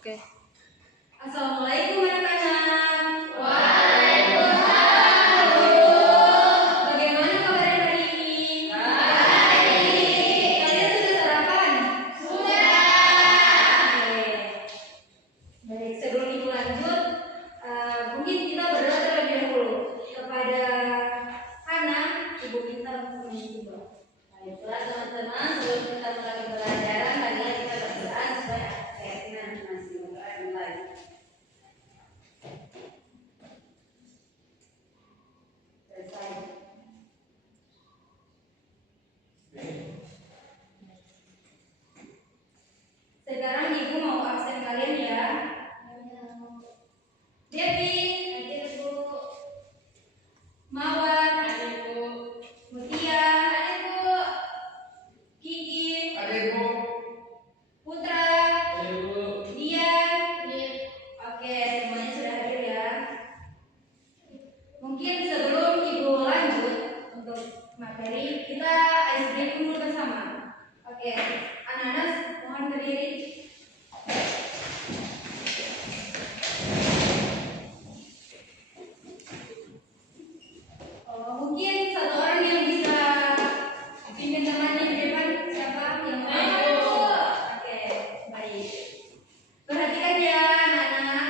Oke. Assalamualaikum anak-anak. Waalaikumsalam. Bagaimana kabarnya hari ini? Baik. Kalian sudah sarapan? Sudah. Oke. Baik, sebelum ibu lanjut, mungkin kita berdoa terlebih dahulu kepada Hana, ibu minta untuk mengisi doa. Baiklah teman-teman, sebelum kita mulai pembelajaran, marilah kita berdoa supaya keyakinan masih mulai. Selesai. Sekarang ibu mau absen kalian ya. Devi, Hadir Bu. Mawar, Hadir Bu. Mutia, Hadir Bu. Kiki, Hadir Bu. Putra, Hadir Bu. Dian. Hadir. Oke, semuanya sudah hadir ya. Mungkin sebelum ibu lanjut untuk materi, kita ice breaking dulu bersama. Oke, anak-anak mohon berdiri. Mungkin satu orang yang bisa pimpin temannya di depan, siapa yang mau? Baik, Bu. Oke, baik. Perhatikan ya anak-anak.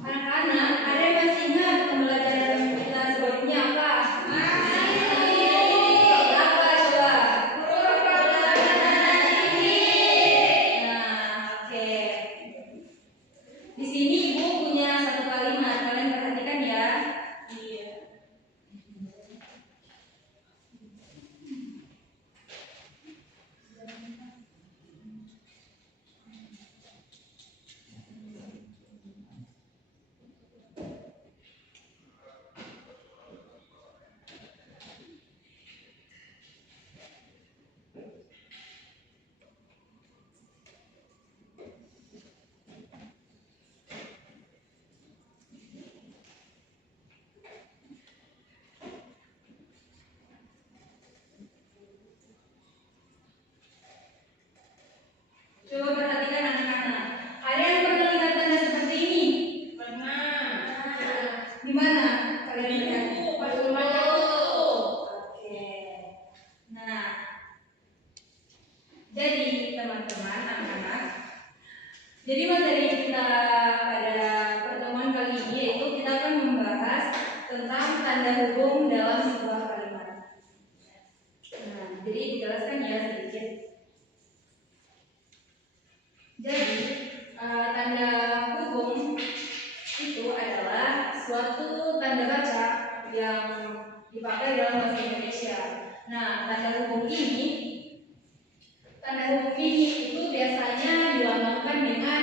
Anak-anak, ada yang masih ingat pembelajaran kita sebelumnya apa? Apa coba? Nah, oke. Di sini ibu punya satu kalimat, kalian perhatikan ya. Iya. Coba perhatikan anak-anak. Ada yang pernah lihat tanda seperti ini? Pernah. Di mana kalian lihat? Pas rumahnya tuh. Oke. Nah, jadi teman-teman, anak-anak, jadi materi kita pada pertemuan kali ini yaitu kita akan membahas tentang tanda hubung dalam sebuah kalimat. Nah, jadi dijelaskan ya sedikit. Jadi tanda hubung itu adalah suatu tanda baca yang dipakai dalam bahasa Indonesia. Nah, tanda hubung ini Tanda hubung ini itu biasanya dilambangkan dengan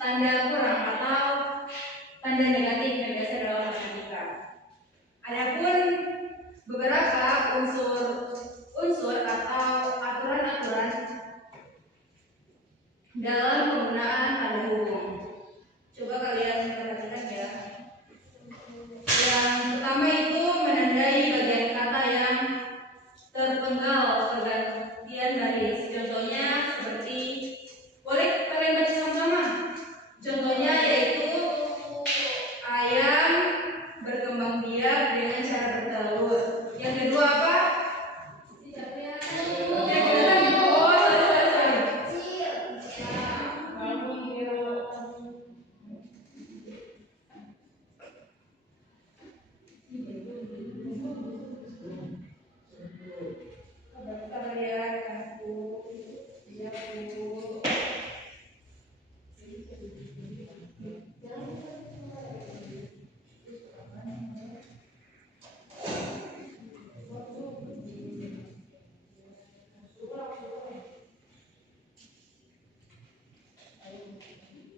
tanda kurang atau tanda negatif yang biasa dalam matematika. Adapun beberapa unsur atau aturan-aturan dalam penggunaan tanda hubung. Coba kalian perhatikan ya. Yang pertama itu menandai bagian kata yang terpenggal pergantian baris. Contohnya seperti, boleh kalian baca sama-sama. Contohnya yaitu ayam berkembang biak dengan cara bertelur. Yang kedua apa? Yang kedua, oh sorry. Sabar ya, aku. Iya, Bu.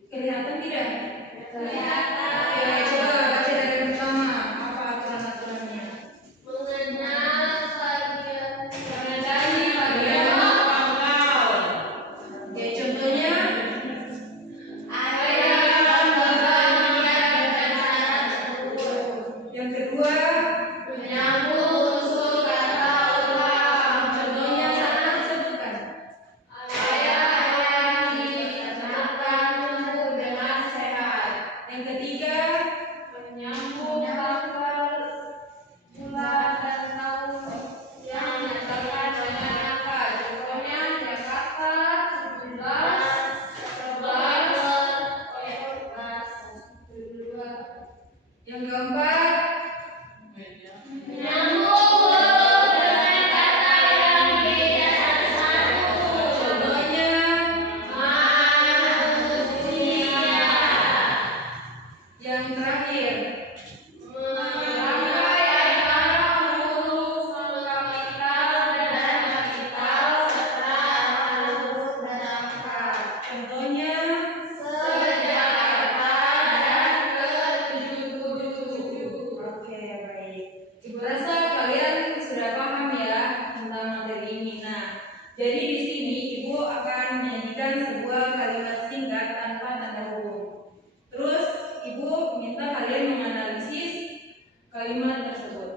Kelihatan tidak? Kelihatan. Oke, coba baca dari yang pertama. Apa aturan-aturannya? Menandai bagian pangkal. Oke, contohnya yang kedua contohnya sana sebutkan. Yang ketiga yang keempat contohnya yang terakhir merangkai antara huruf kapital dan kapital serta huruf dangkal. Contohnya sejakarta dan ke-77. Oke, baik. Ibu rasa kalian sudah paham ya tentang materi ini. Nah, jadi di sini Ibu akan menyanyikan sebuah kalimat singkat tanpa tanda hubung. Terus Ibu minta kalian menganalisis kalimat tersebut.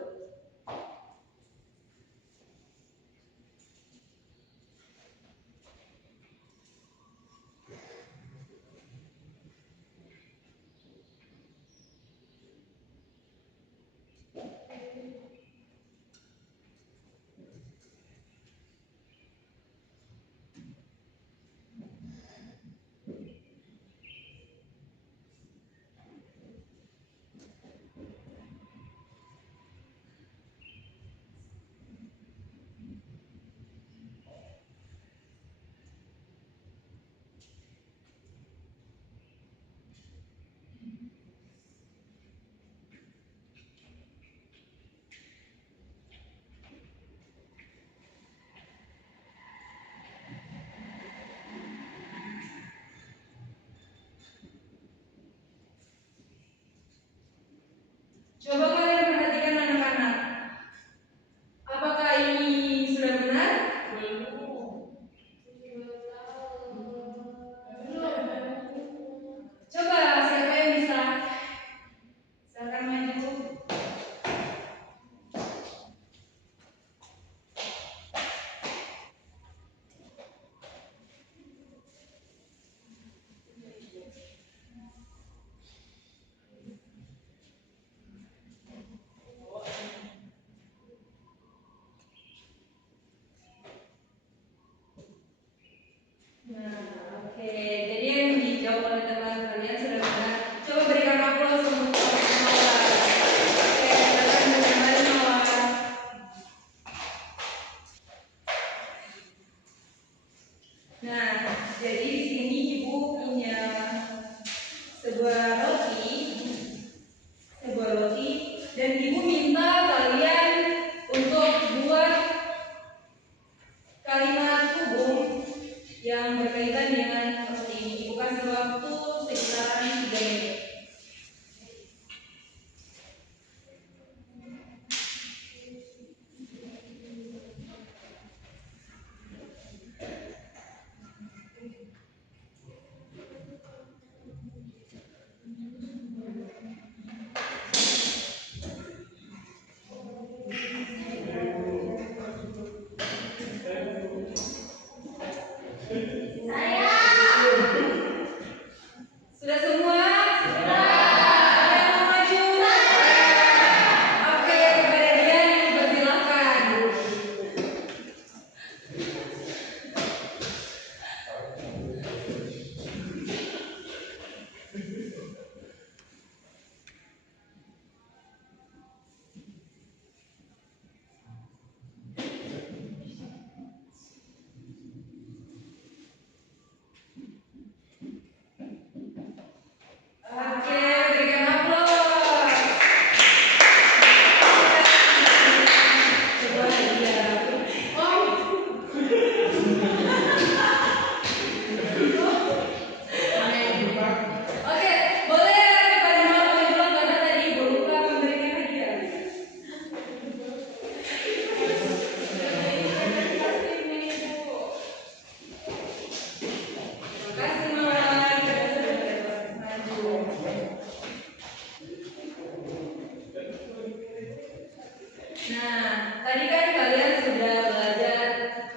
Nah, tadi kan kalian sudah belajar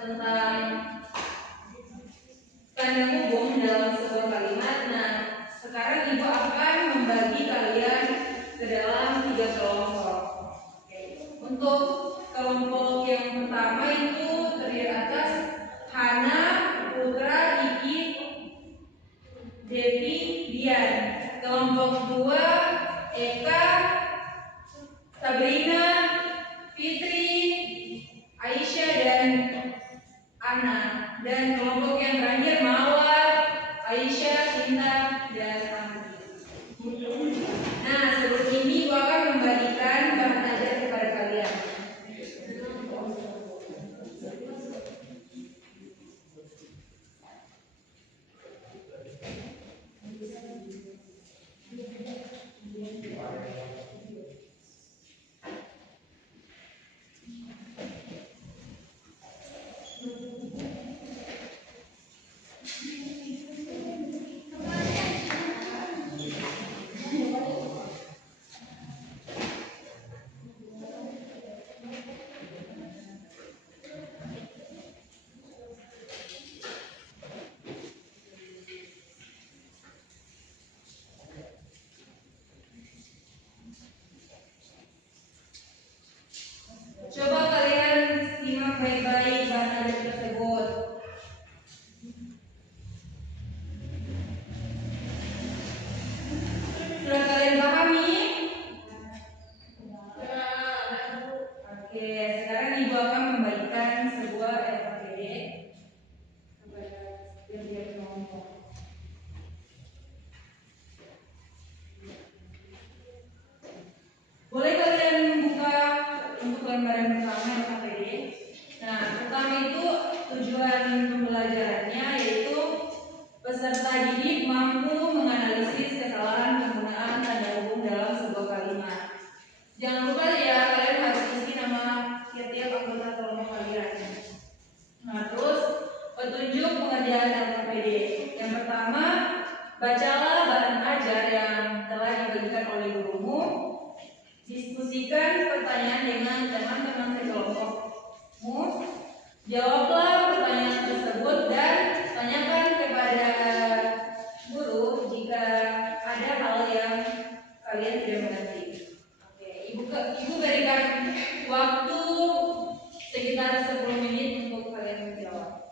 tentang tanda hubung dalam sebuah kalimat. Nah, sekarang Ibu akan membagi kalian ke dalam 3 kelompok. Oke. Untuk kelompok yang pertama itu terdiri atas Hana, Putra, Iki, Devi, Dian. Kelompok kedua Eka, Sabrina, Fitri, Aisyah, dan Ana. Dan kelompok yang terakhir Mawar, Aisyah, Sinta, dan Amri. Nah, sebelum ini gua akan membagikan bahan ajar kepada kalian. Coba kalian simak baik-baik bahan ajar tersebut. Sudah kalian pahami? Oke, sekarang Ibu akan membagikan sebuah LKPD kepada setiap kelompok. Boleh kalian membuka untuk lembaran pertama LKPD. Nah, pertama itu tujuan pembelajarannya yaitu peserta didik mampu menganalisis kesalahan penggunaan tanda hubung dalam sebuah kalimat. Jangan lupa ya, kalian harus isi nama tiap-tiap anggota kelompok kalian. Nah, terus petunjuk pengerjaan LKPD. Yang pertama, bacalah bahan ajar yang telah diberikan oleh gurumu. Diskusikan pertanyaan dengan teman-teman sekelompokmu. Jawablah pertanyaan tersebut dan tanyakan kepada guru jika ada hal yang kalian tidak mengerti. Oke, Ibu berikan waktu sekitar 10 menit untuk kalian menjawab.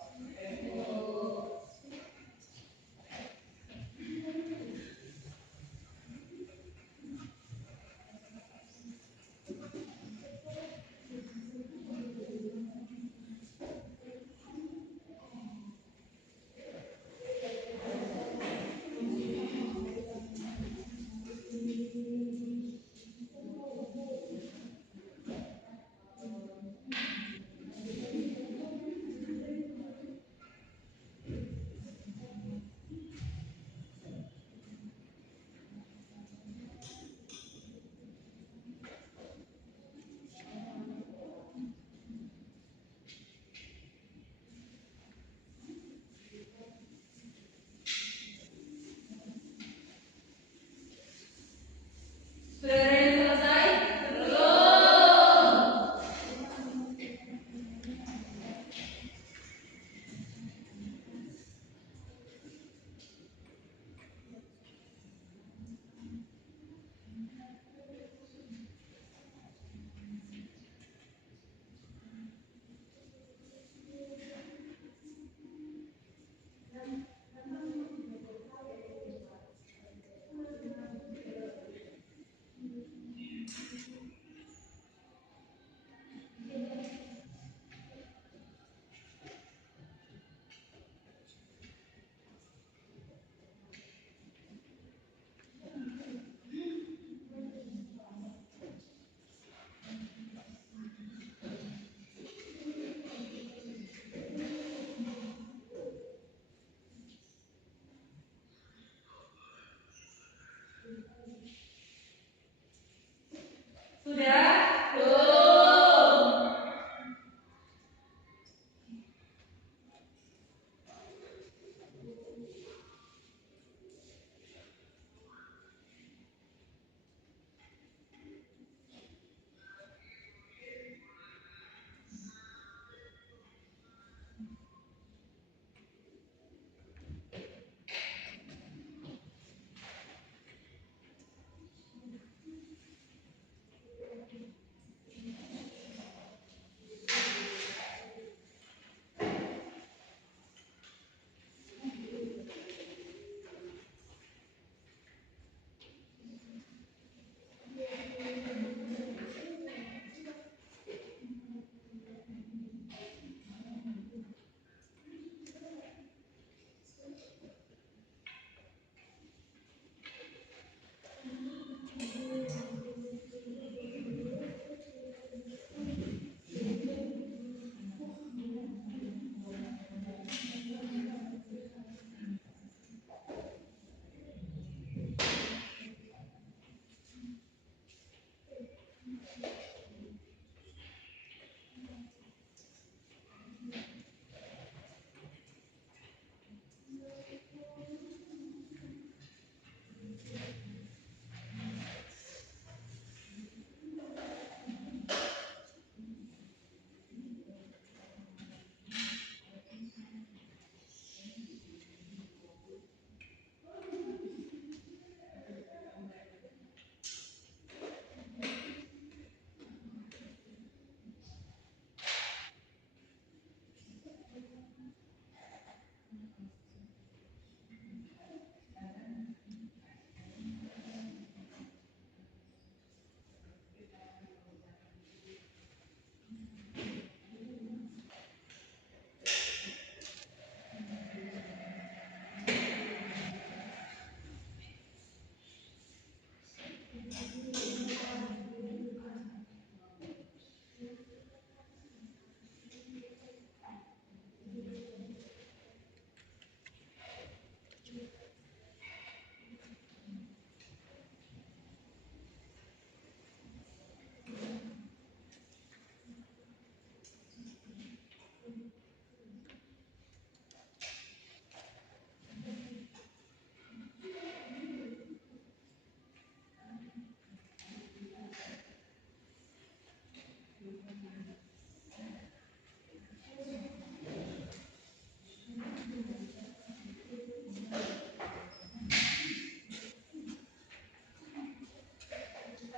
Ada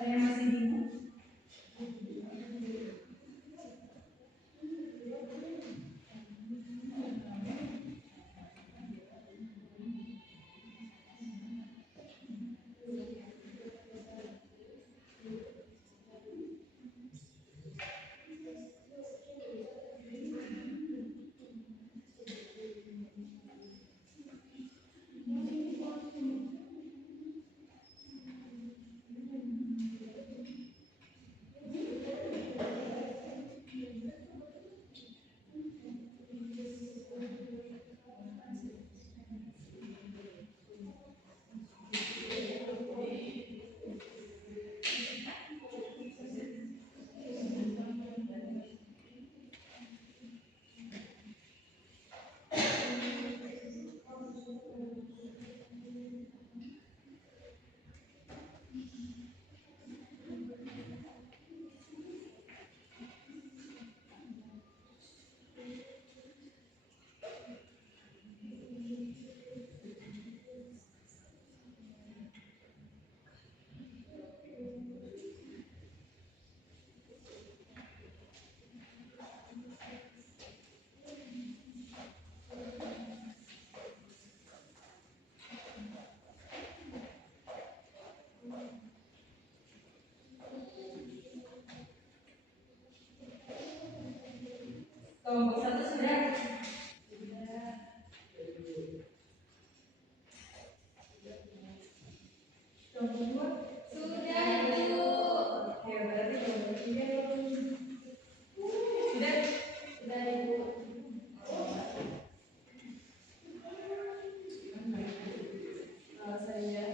yang masih bingung? Kelompok 1 sudah? Kelompok 2? Sudah Ibu. Ya berarti kelompok 3 sudah? Sudah Ibu. Alasannya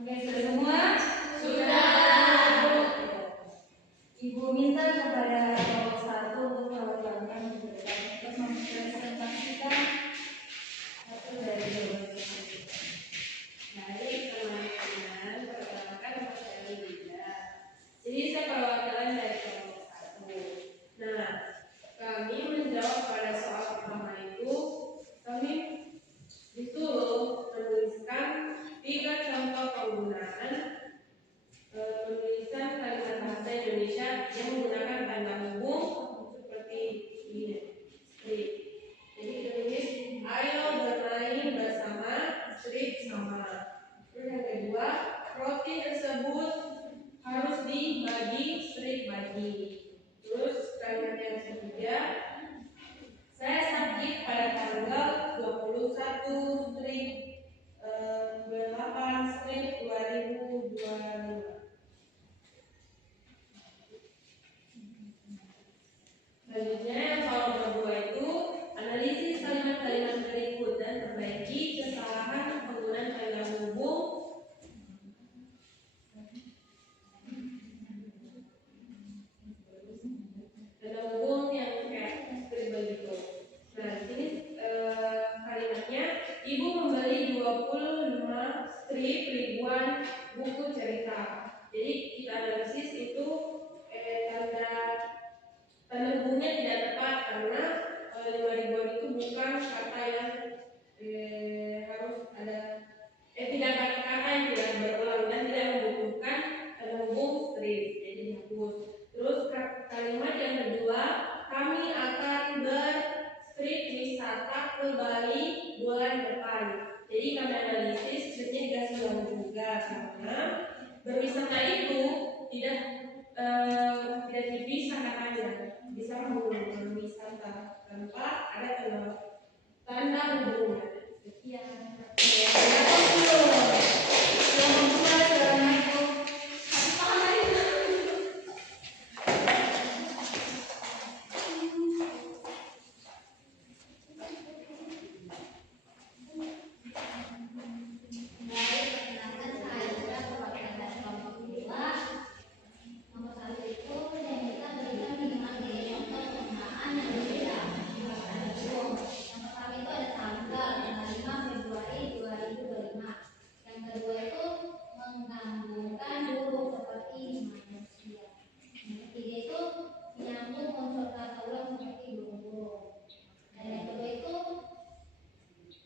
oke, sudah semua? Sudah. Ibu minta kepada kelompok 1 untuk melakukan terus mempresentasikan satu dari jawaban tersebut. Baik teman-teman, perkenalkan nama saya Linda. Jadi saya perwakilan dari kelompok 1. Nah, kami menjawab pada soal pertama itu, kami disuruh menuliskan 3 contoh penggunaan penulisan kalimat bahasa Indonesia yang menggunakan tanda hubung seperti ini. Jadi tulis ayo bermain bersama, street sama. Terus yang kedua, roti tersebut harus dibagi, street bagi. Terus kalimat yang ketiga, saya sakit pada tanggal 21 street 28 street 2025. Selanjutnya yang soal nomor 2 itu analisis kalimat-kalimat berikut dan perbaiki kesalahan penggunaan tanda hubung yang kayak seperti begitu. Nah, di sini kalimatnya ibu membeli 25 strip ribuan buku cerita. Jadi kita analisis itu tanda hubungnya tidak tepat karena 5 ribuan itu bukan kata yang harus ada tidak kata yang tidak berulang dan tidak membutuhkan tanda hubung strip, jadi dihapus. Terus kalimat yang kedua, kami akan berstrip wisata ke Bali bulan depan. Jadi kami analisis sebenarnya dikasih ulang juga karena berwisata itu tidak bisa katanya, bisa menggunakan wisata tanpa ada tanda hubungnya. Sekian.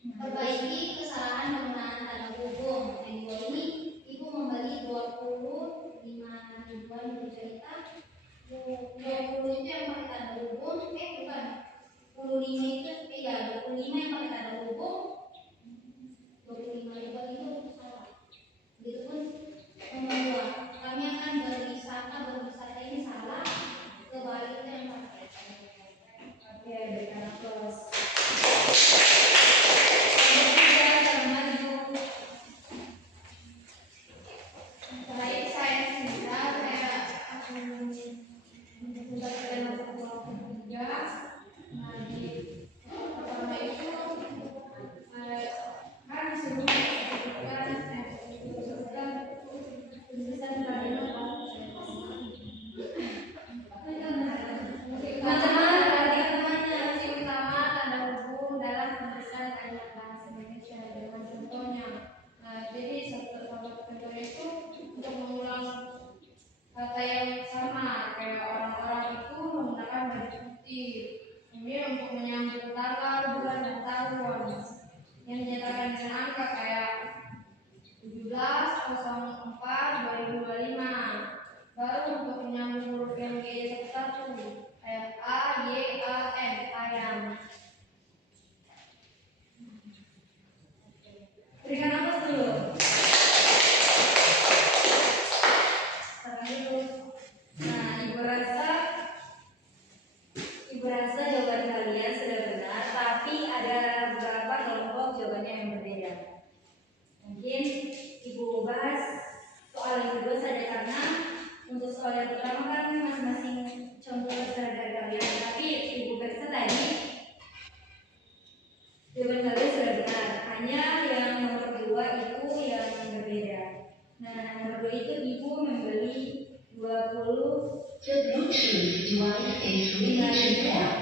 Perbaiki kesalahan penggunaan tanda hubung. Yang dua ini, ibu membeli 25 ribuan itu cerita. 20 itu yang pakai tanda hubung, bukan. 25 itu, 25 yang pakai tanda hubung. 25 ribuan itu salah. Begitupun nomor 2, kami akan berwisata ini salah. Kebalik itu yang pakai. Oke, berikan aplaus. Baik, saya Sinta, saya akan mendapatkan nomor 3. Nah, di pertama itu kan disuruh menyebutkan tulisan kalimat. Teman-teman, perhatikan temannya. Fungsi utama tanda hubung dalam penulisan kalimat bahasa Indonesia dengan contohnya. Nah, jadi salah satu contohnya itu untuk mengulang kata yang sama, kayak orang-orang itu menggunakan baju putih. Kemudian untuk menyambung tanggal, bulan, dan tahun yang dinyatakan dengan angka kayak 17/04/2025. Baru untuk menyambung huruf yang G satu kayak A, Y, A, N, ayam. Berikan aplaus dulu. Nah, ibu rasa jawaban kalian sudah benar, tapi ada beberapa kelompok jawabannya yang berbeda. Mungkin ibu bahas soal yang kedua saja, karena untuk soal yang pertama kan masing-masing contoh besar dari kalian, tapi ibu Versa tadi jawaban kalian sudah benar, hanya yang nomor 2 itu yang berbeda. Nah, nomor 2 itu ibu membeli 20 The Bluetooth device is ready to pair.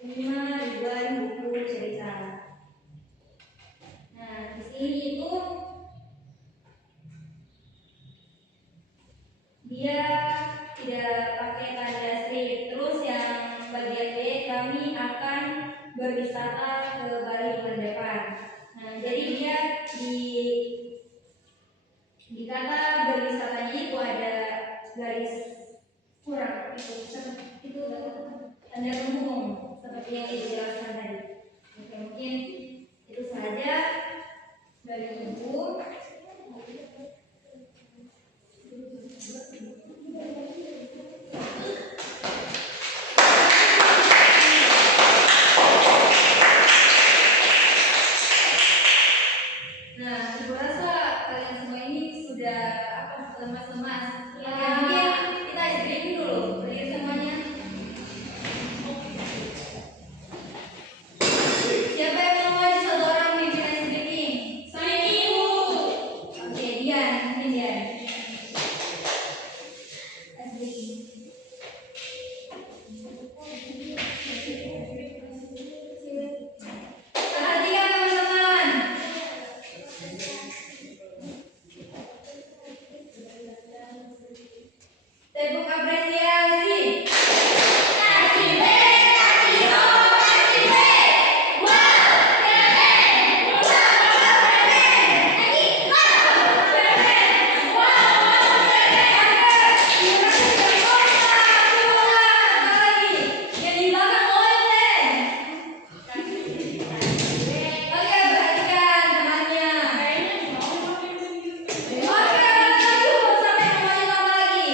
5 ribuan buku cerita. Nah, di sini itu dia tidak pakai tanda strip. Terus yang bagian B, kami akan berwisata ke Bali bulan depan. Nah, jadi dia di kata berwisatanya itu ada garis kurang, itu tanda punggung seperti yang dijelaskan tadi. Oke, mungkin itu saja dari ibu. Nah, ibu rasa kalian semua ini sudah lemas-lemas. Ya, mungkin kita SBM dulu, beri semuanya. Siapa yang mau maju satu orang pimpin SBM? Saya ibu. Oke, Dian, mungkin Dian. Perhatikan teman-teman. Tepuk apresiasi. Kasih B, kasih O, kasih B. Wow, keren. Wow, keren. Lagi, wow, keren. Wow, keren. Ibu rasa sudah kompak. Apa lagi? Yang di belakang oleh. Oke, perhatikan temannya. Oke, lanjut sampai namanya tambah lagi.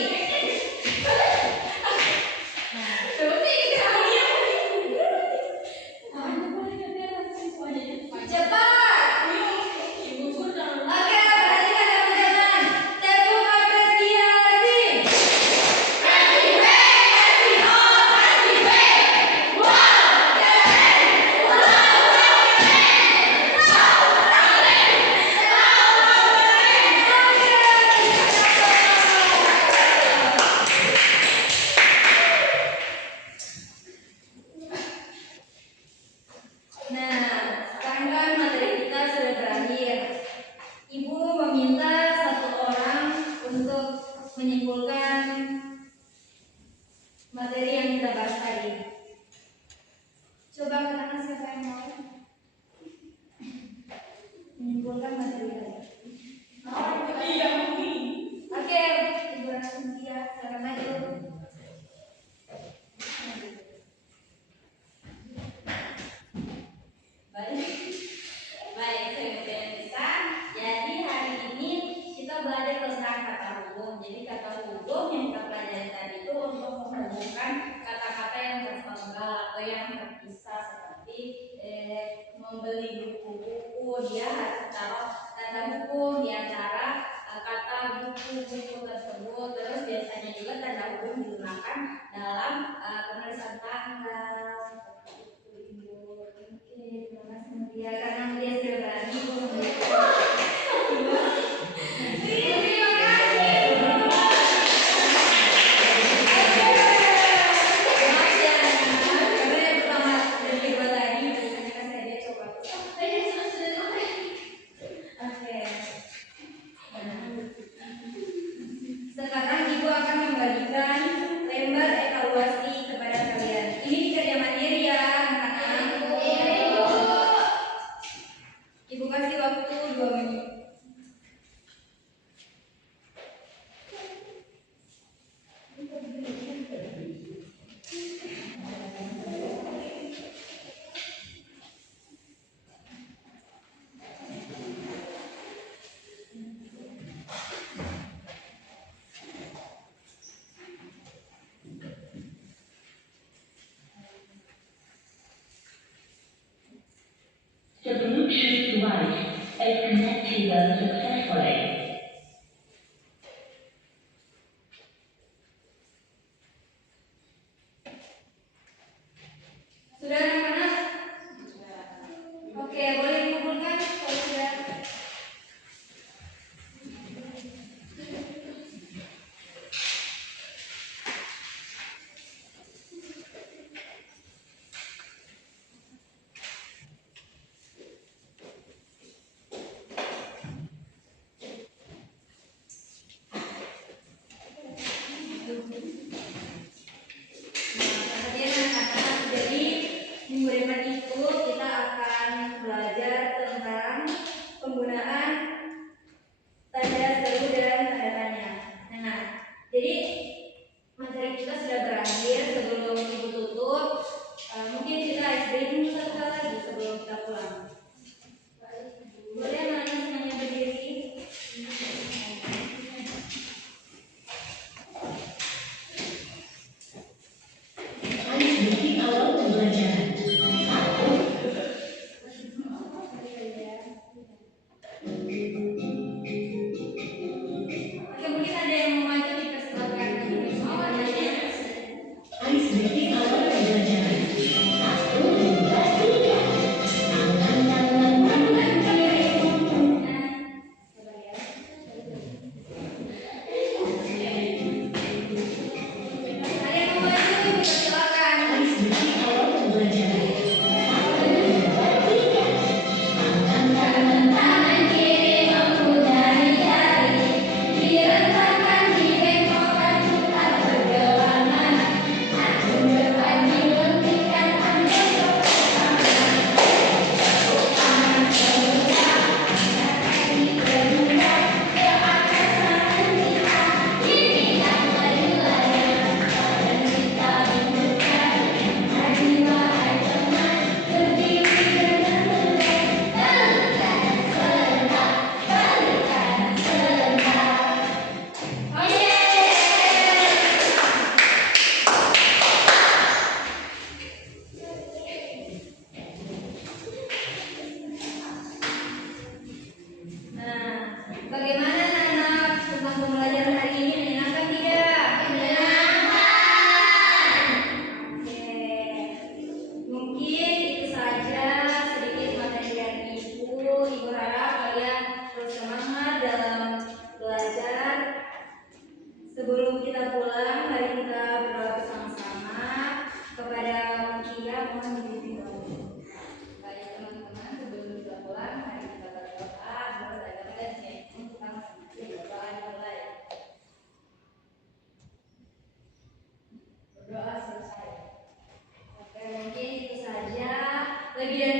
Cepat. Oke, perhatikan teman-teman. Tepuk apresiasi. Kasih B, kasih O, kasih B. Wow, keren. Wow, keren. Nah, sekarang kan materi kita sudah berakhir. Ibu meminta satu orang untuk menyimpulkan materi yang kita bahas tadi. Coba katakan siapa yang mau menyimpulkan materi tadi. Oke, Ibu Anastasia, silakan maju. Baik, saya bisa. Jadi hari ini kita belajar tentang kata hubung. Jadi kata hubung yang kita pelajari tadi itu untuk menghubungkan kata-kata yang terpenggal atau yang terpisah seperti membeli buku-buku, dia harus taruh tanda hubung di antara kata buku-buku tersebut. Terus biasanya juga tanda hubung digunakan dalam penulisan tanggal. Ya, karena dia sudah berani sekarang Ibu akan membagikan lembar evaluasi kepada kalian. Ini dikerja mandiri ya, anak-anak. Ibu kasih waktu 2 menit. The Bluetooth device is connected successfully. Sudah anak-anak? Oke, boleh dikumpulkan kalau sudah. Perhatian anak-anak, jadi minggu depan itu kita akan belajar tentang penggunaan tanda seru dan tanda tanya. Nah, jadi materi kita sudah berakhir. Sebelum Ibu tutup, mungkin kita ice breaking satu lagi sebelum kita pulang. Boleh anak-anak semuanya berdiri? Icebreaking awal pembelajaran. Oke, mungkin ada yang mau maju, dipersilakan. Icebreaking awal pembelajaran. 1, 2, 3. Tangan lebih dari